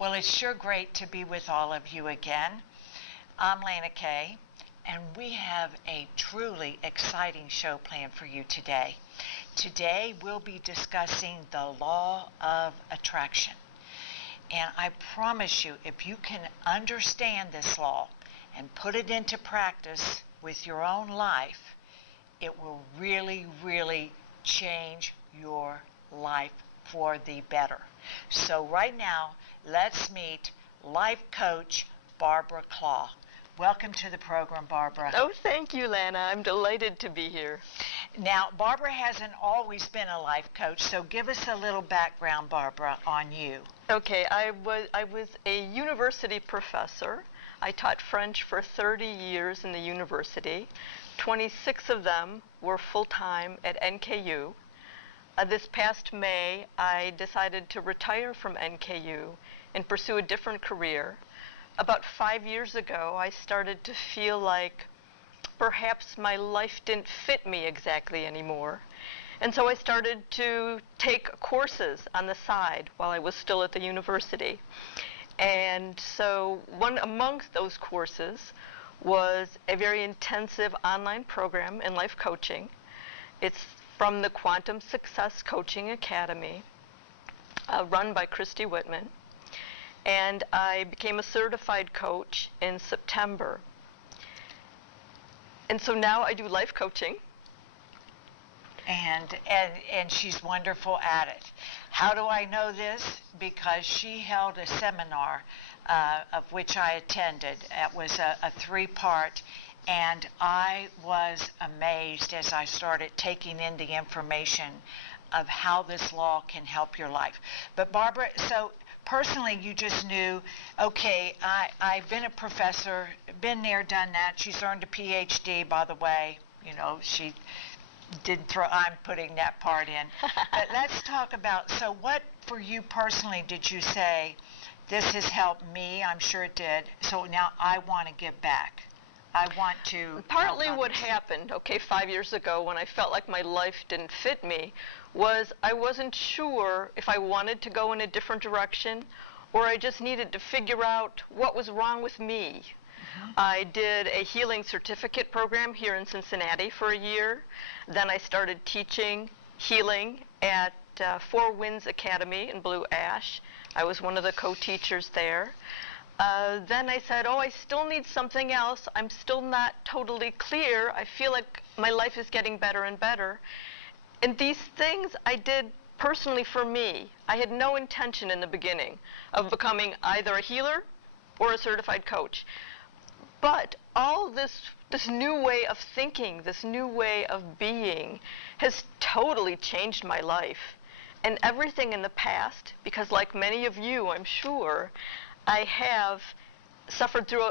Well, it's sure great to be with all of you again. I'm Lana Kay, and we have a truly exciting show planned for you today. Today, we'll be discussing the law of attraction. And I promise you, if you can understand this law and put it into practice with your own life, it will really, really change your life for the better. So right now, let's meet life coach Barbara Klaw. Welcome to the program, Barbara. Oh, thank you, Lana. I'm delighted to be here. Now, Barbara hasn't always been a life coach, so give us a little background, Barbara, on you. Okay, I was a university professor. I taught French for 30 years in the university. 26 of them were full-time at NKU. This past May, I decided to retire from NKU and pursue a different career. About 5 years ago, I started to feel like perhaps my life didn't fit me exactly anymore. And so I started to take courses on the side while I was still at the university. And so one amongst those courses was a very intensive online program in life coaching. It's from the Quantum Success Coaching Academy, run by Christy Whitman. And I became a certified coach in September. And so now I do life coaching. And she's wonderful at it. How do I know this? Because she held a seminar of which I attended. It was a three-part, and I was amazed as I started taking in the information of how this law can help your life. But Barbara, so personally you just knew, okay, I've been a professor, been there, done that. She's earned a PhD, by the way. You know, she didn't throw, I'm putting that part in. But let's talk about, so what for you personally did you say, this has helped me, I'm sure it did, so now I want to give back. I want to. Partly what happened, 5 years ago when I felt like my life didn't fit me, was I wasn't sure if I wanted to go in a different direction or I just needed to figure out what was wrong with me. I did a healing certificate program here in Cincinnati for a year. Then I started teaching healing at Four Winds Academy in Blue Ash. I was one of the co-teachers there. Then I said, I still need something else. I'm still not totally clear. I feel like my life is getting better and better. And these things I did personally for me. I had no intention in the beginning of becoming either a healer or a certified coach. But all this new way of thinking, this new way of being has totally changed my life. And everything in the past, because like many of you, I'm sure, I have suffered through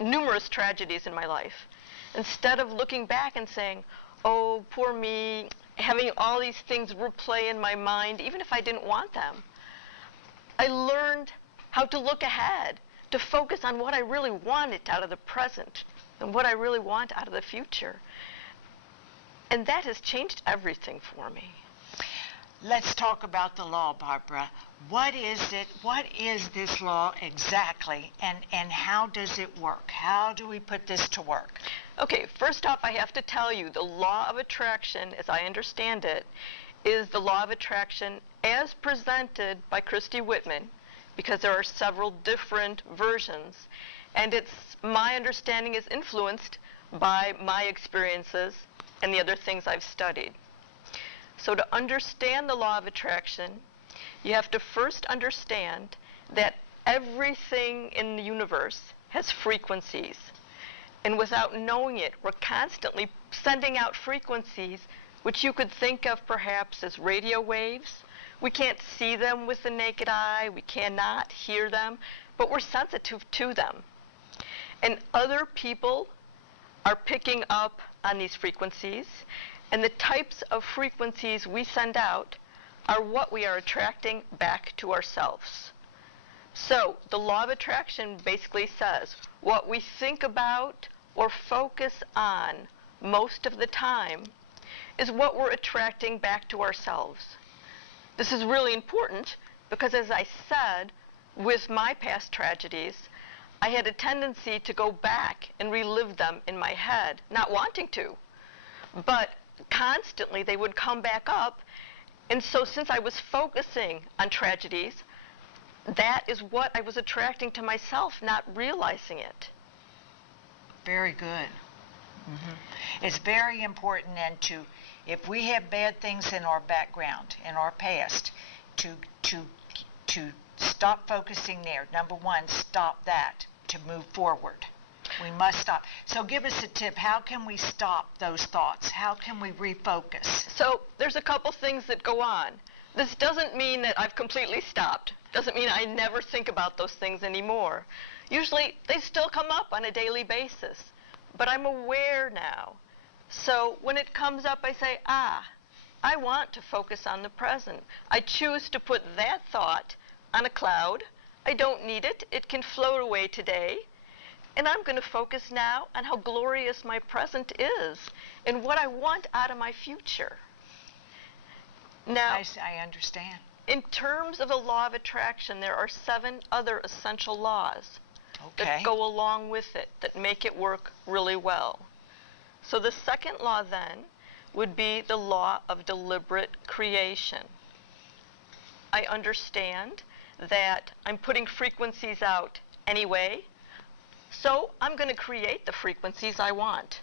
numerous tragedies in my life. Instead of looking back and saying, oh, poor me, having all these things replay in my mind, even if I didn't want them, I learned how to look ahead, to focus on what I really wanted out of the present and what I really want out of the future. And that has changed everything for me. Let's talk about the law, Barbara. What is it? What is this law exactly? And how does it work? How do we put this to work? Okay, first off, I have to tell you, the law of attraction, as I understand it, is the law of attraction as presented by Christy Whitman, because there are several different versions. And my understanding is influenced by my experiences and the other things I've studied. So to understand the law of attraction, you have to first understand that everything in the universe has frequencies. And without knowing it, we're constantly sending out frequencies which you could think of perhaps as radio waves. We can't see them with the naked eye, we cannot hear them, but we're sensitive to them. And other people are picking up on these frequencies, and the types of frequencies we send out are what we are attracting back to ourselves. So the law of attraction basically says what we think about or focus on most of the time is what we're attracting back to ourselves. This is really important because, as I said, with my past tragedies, I had a tendency to go back and relive them in my head, not wanting to, but constantly they would come back up. And so since I was focusing on tragedies, that is what I was attracting to myself, not realizing it. Very good. It's very important then if we have bad things in our background, in our past, to stop focusing there. Number one, stop that to move forward. We must stop. So give us a tip. How can we stop those thoughts? How can we refocus? So there's a couple things that go on. This doesn't mean that I've completely stopped. Doesn't mean I never think about those things anymore. Usually they still come up on a daily basis, but I'm aware now. So when it comes up, I say, I want to focus on the present. I choose to put that thought on a cloud. I don't need it. It can float away today. And I'm going to focus now on how glorious my present is and what I want out of my future. Now, I understand. In terms of the law of attraction, there are 7 other essential laws that go along with it that make it work really well. So the second law then would be the law of deliberate creation. I understand that I'm putting frequencies out anyway, so I'm going to create the frequencies I want.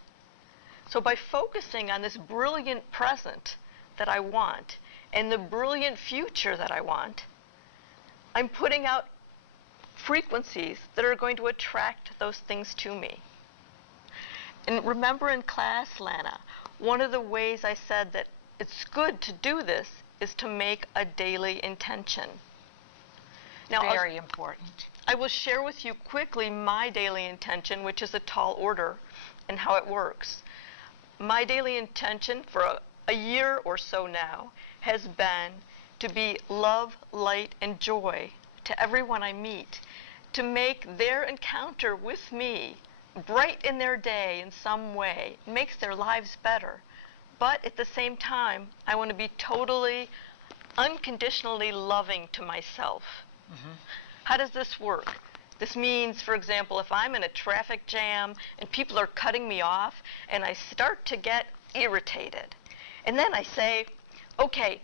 So by focusing on this brilliant present that I want and the brilliant future that I want, I'm putting out frequencies that are going to attract those things to me. And remember in class, Lana, one of the ways I said that it's good to do this is to make a daily intention. Now, very important. I will share with you quickly my daily intention, which is a tall order, and how it works. My daily intention for a year or so now has been to be love, light, and joy to everyone I meet, to make their encounter with me brighten their day in some way, makes their lives better. But at the same time, I want to be totally, unconditionally loving to myself. How does this work? This means, for example, if I'm in a traffic jam and people are cutting me off and I start to get irritated, and then I say, okay,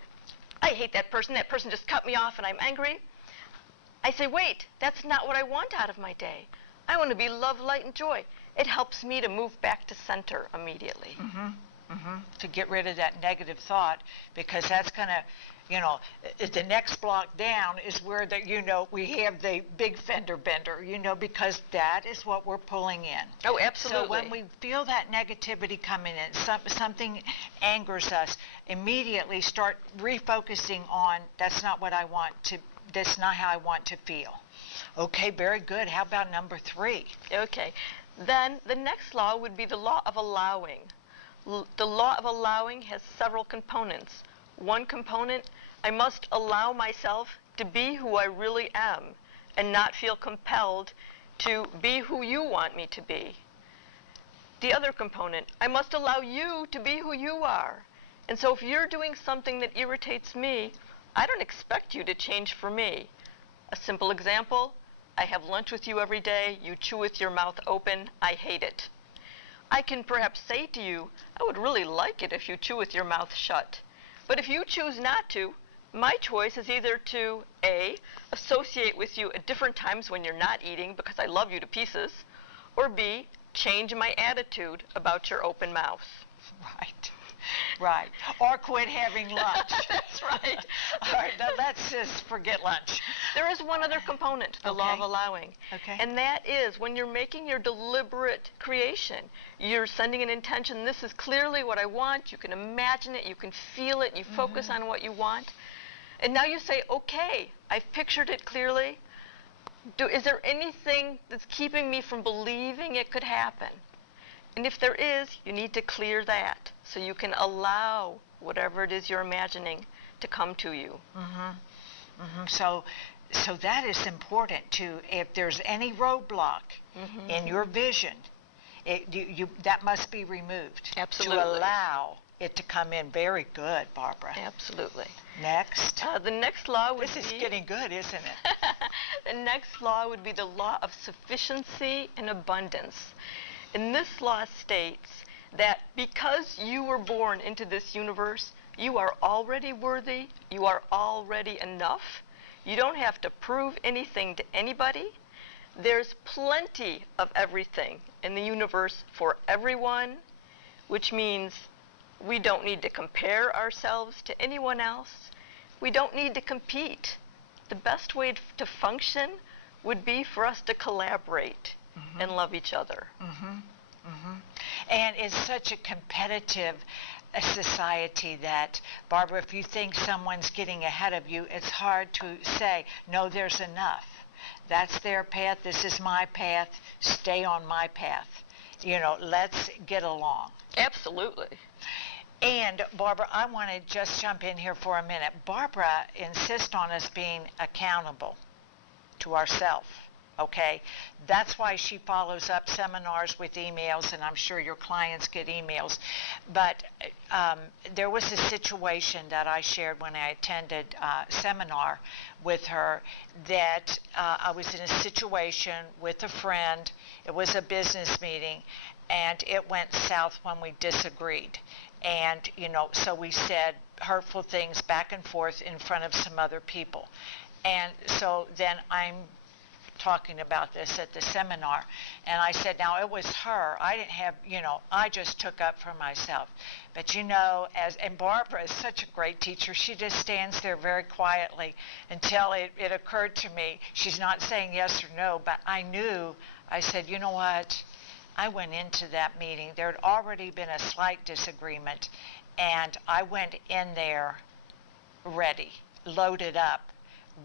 I hate that person just cut me off and I'm angry. I say, wait, that's not what I want out of my day. I want to be love, light, and joy. It helps me to move back to center immediately. To get rid of that negative thought, because that's going to, the next block down is where we have the big fender bender, because that is what we're pulling in. Oh, absolutely. So when we feel that negativity coming in, something angers us, immediately start refocusing on, that's not what I want to, that's not how I want to feel. Okay, very good. How about number 3? Okay. Then the next law would be the law of allowing. The law of allowing has several components. One component, I must allow myself to be who I really am and not feel compelled to be who you want me to be. The other component, I must allow you to be who you are. And so if you're doing something that irritates me, I don't expect you to change for me. A simple example, I have lunch with you every day, you chew with your mouth open, I hate it. I can perhaps say to you, I would really like it if you chew with your mouth shut. But if you choose not to, my choice is either to A, associate with you at different times when you're not eating because I love you to pieces, or B, change my attitude about your open mouth. Right. Or quit having lunch. That's right. All right, now let's just forget lunch. There is one other component to the law of allowing. Okay. And that is when you're making your deliberate creation, you're sending an intention, this is clearly what I want, you can imagine it, you can feel it, you focus on what you want. And now you say, okay, I've pictured it clearly. Is there anything that's keeping me from believing it could happen? And if there is, you need to clear that so you can allow whatever it is you're imagining to come to you. So that is important too. If there's any roadblock in your vision, that must be removed. Absolutely. To allow it to come in. Very good, Barbara. Absolutely. Next. The next law would This is getting good, isn't it? The next law would be the law of sufficiency and abundance. And this law states that because you were born into this universe, you are already worthy, you are already enough. You don't have to prove anything to anybody. There's plenty of everything in the universe for everyone, which means we don't need to compare ourselves to anyone else. We don't need to compete. The best way to function would be for us to collaborate and love each other. And it's such a competitive society that, Barbara, if you think someone's getting ahead of you, it's hard to say, no, there's enough. That's their path. This is my path. Stay on my path. You know, let's get along. Absolutely. And, Barbara, I want to just jump in here for a minute. Barbara insists on us being accountable to ourselves, okay? That's why she follows up seminars with emails, and I'm sure your clients get emails. But there was a situation that I shared when I attended a seminar with her that I was in a situation with a friend. It was a business meeting, and it went south when we disagreed. And, you know, so we said hurtful things back and forth in front of some other people. And so then I'm talking about this at the seminar, and I said, now it was her. I didn't have, you know, I just took up for myself. But, you know, and Barbara is such a great teacher. She just stands there very quietly until it occurred to me. She's not saying yes or no, but I knew. I said, you know what? I went into that meeting. There had already been a slight disagreement, and I went in there ready, loaded up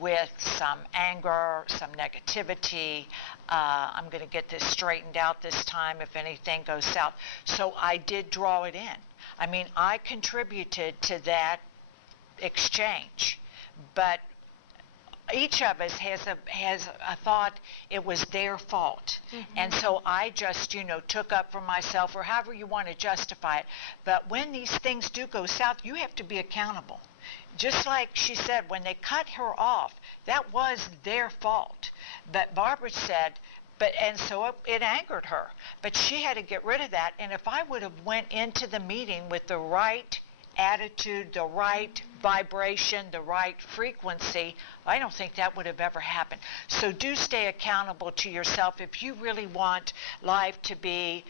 with some anger, some negativity. I'm going to get this straightened out this time if anything goes south. So I did draw it in. I mean, I contributed to that exchange, but each of us has a thought it was their fault. And so I just, you know, took up for myself, or however you want to justify it. But when these things do go south, you have to be accountable. Just like she said, when they cut her off, that was their fault. But Barbara said, and so it angered her. But she had to get rid of that. And if I would have went into the meeting with the right attitude, the right vibration, the right frequency, I don't think that would have ever happened. So do stay accountable to yourself if you really want life to be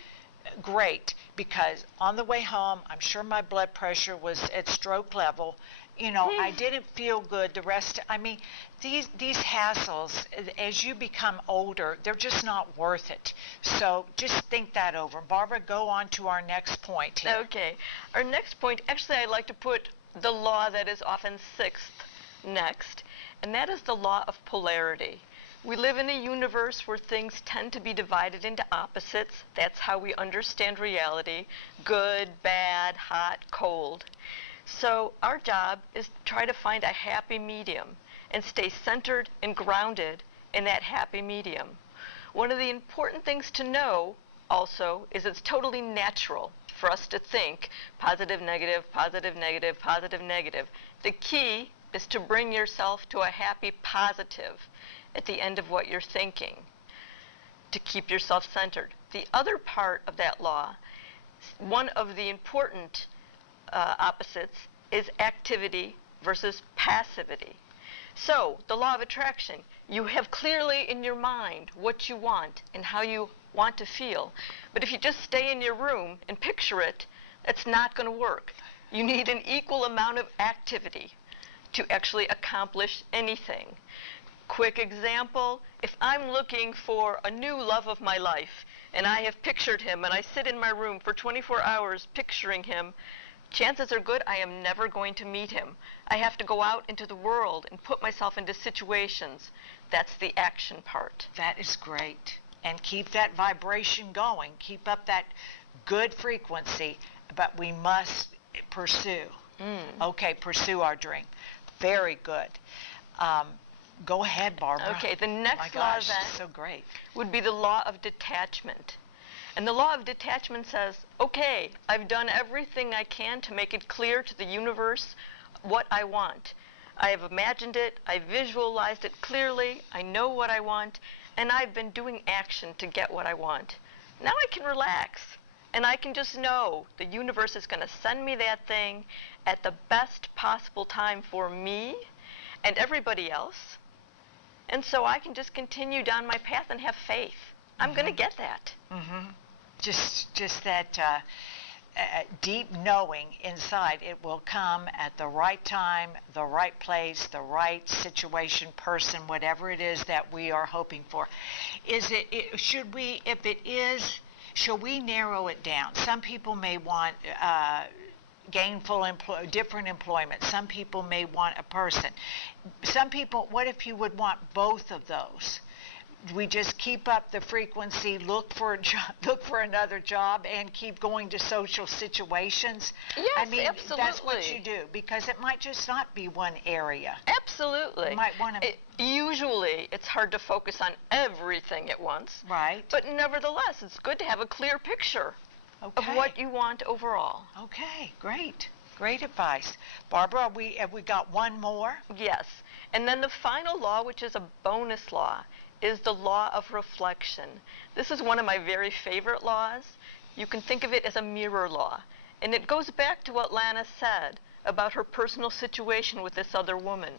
great, because on the way home, I'm sure my blood pressure was at stroke level. You know, I didn't feel good. The rest, I mean, these hassles, as you become older, they're just not worth it. So just think that over. Barbara, go on to our next point here. Okay. Our next point, actually, I'd like to put the law that is often sixth next, and that is the law of polarity. We live in a universe where things tend to be divided into opposites. That's how we understand reality: good, bad, hot, cold. So our job is to try to find a happy medium and stay centered and grounded in that happy medium. One of the important things to know also is it's totally natural for us to think positive, negative, positive, negative, positive, negative. The key is to bring yourself to a happy positive at the end of what you're thinking, to keep yourself centered. The other part of that law, one of the important opposites, is activity versus passivity. So, the law of attraction, you have clearly in your mind what you want and how you want to feel. But if you just stay in your room and picture it, it's not going to work. You need an equal amount of activity to actually accomplish anything. Quick example, if I'm looking for a new love of my life and I have pictured him and I sit in my room for 24 hours picturing him, chances are good I am never going to meet him. I have to go out into the world and put myself into situations. That's the action part. That is great. And keep that vibration going. Keep up that good frequency, but we must pursue. Okay, pursue our dream. Very good. Go ahead, Barbara. Okay, the next My law gosh, then so great. would be the law of detachment. And the law of detachment says, okay, I've done everything I can to make it clear to the universe what I want. I have imagined it, I visualized it clearly, I know what I want, and I've been doing action to get what I want. Now I can relax, and I can just know the universe is going to send me that thing at the best possible time for me and everybody else. And so I can just continue down my path and have faith. I'm going to get that. Just that deep knowing inside it will come at the right time, the right place, the right situation, person, whatever it is that we are hoping for. Should we narrow it down? Some people may want different employment. Some people may want a person. Some people, what if you would want both of those? We just keep up the frequency, look for another job, and keep going to social situations. Yes, I mean, absolutely. That's what you do, because it might just not be one area. Absolutely. You might want to. Usually, it's hard to focus on everything at once. Right. But nevertheless, it's good to have a clear picture of what you want overall. Okay, great. Great advice. Barbara, have we got one more? Yes. And then the final law, which is a bonus law, is the law of reflection. This is one of my very favorite laws. You can think of it as a mirror law. And it goes back to what Lana said about her personal situation with this other woman.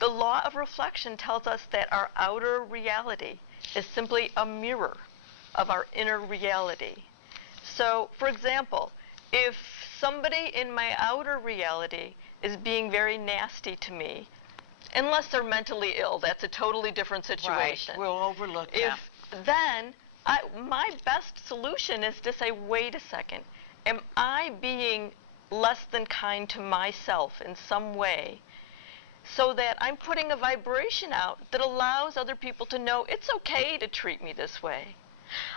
The law of reflection tells us that our outer reality is simply a mirror of our inner reality. So, for example, if somebody in my outer reality is being very nasty to me, unless they're mentally ill, that's a totally different situation. Right. We'll overlook that. Then my best solution is to say, wait a second, am I being less than kind to myself in some way, so that I'm putting a vibration out that allows other people to know it's okay to treat me this way?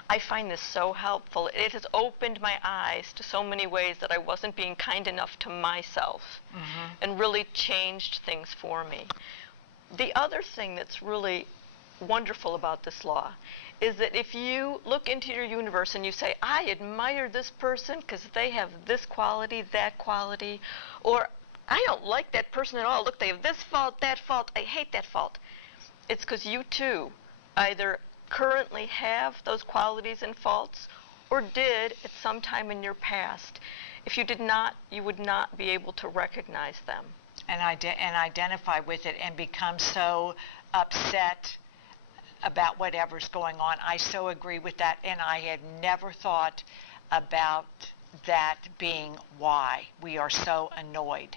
I find this so helpful. It has opened my eyes to so many ways that I wasn't being kind enough to myself, and really changed things for me. The other thing that's really wonderful about this law is that if you look into your universe and you say, I admire this person because they have this quality, that quality, or I don't like that person at all. Look, they have this fault, that fault, I hate that fault. It's because you too either currently have those qualities and faults, or did at some time in your past. If you did not, you would not be able to recognize them. And identify with it and become so upset about whatever's going on. I so agree with that, and I had never thought about that being why we are so annoyed,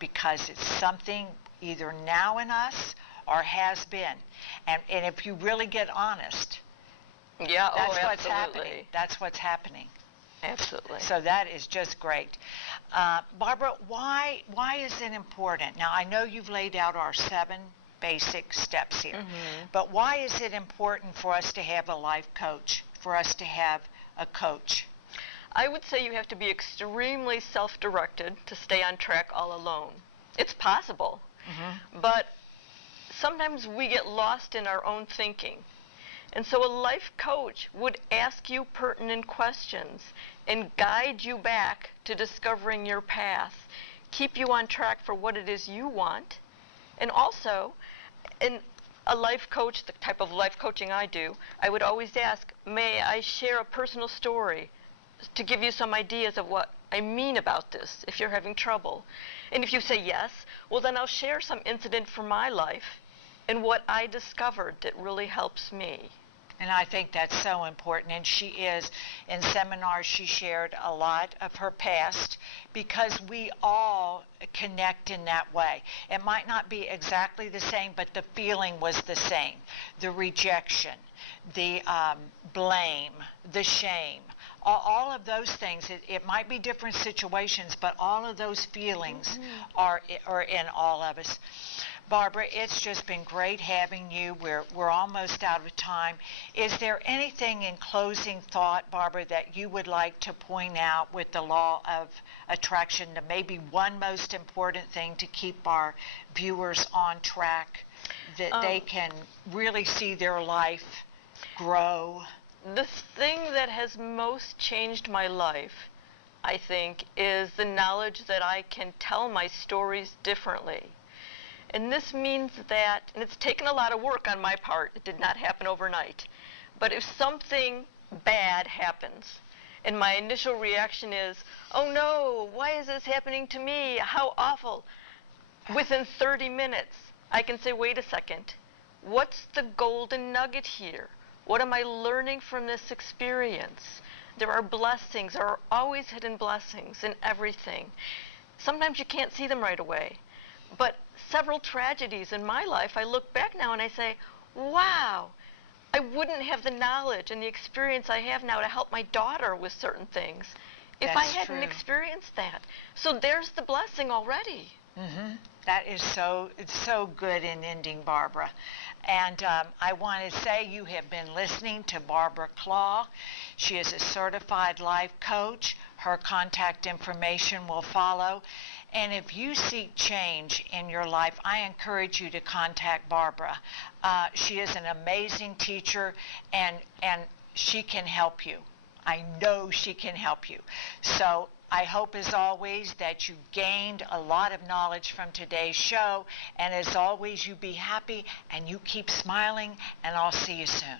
because it's something either now in us or has been. And if you really get honest, that's what's happening. That's what's happening. Absolutely. So that is just great. Barbara, why is it important? Now, I know you've laid out our 7 basic steps here, but why is it important for us to have a life coach, for us to have a coach? I would say you have to be extremely self-directed to stay on track all alone. It's possible, but sometimes we get lost in our own thinking. And so a life coach would ask you pertinent questions and guide you back to discovering your path, keep you on track for what it is you want. And also, in a life coach, the type of life coaching I do, I would always ask, may I share a personal story to give you some ideas of what I mean about this if you're having trouble? And if you say yes, well then I'll share some incident from my life and what I discovered that really helps me. And I think that's so important. And she is, in seminars, she shared a lot of her past, because we all connect in that way. It might not be exactly the same, but the feeling was the same. The rejection, the blame, the shame, all of those things. It might be different situations, but all of those feelings are in all of us. Barbara, it's just been great having you. We're almost out of time. Is there anything in closing thought, Barbara, that you would like to point out with the law of attraction, the maybe one most important thing to keep our viewers on track, that they can really see their life grow? The thing that that has most changed my life, I think, is the knowledge that I can tell my stories differently. And this means that, and it's taken a lot of work on my part, it did not happen overnight, but if something bad happens, and my initial reaction is, oh no, why is this happening to me? How awful. Within 30 minutes, I can say, wait a second, what's the golden nugget here? What am I learning from this experience? There are blessings, there are always hidden blessings in everything. Sometimes you can't see them right away. But several tragedies in my life, I look back now and I say, wow, I wouldn't have the knowledge and the experience I have now to help my daughter with certain things if I hadn't experienced that. So there's the blessing already. Mm-hmm. That is it's so good in ending, Barbara. And I want to say you have been listening to Barbara Klaw. She is a certified life coach. Her contact information will follow. And if you seek change in your life, I encourage you to contact Barbara. She is an amazing teacher, and she can help you. I know she can help you. So I hope, as always, that you gained a lot of knowledge from today's show. And as always, you be happy and you keep smiling, and I'll see you soon.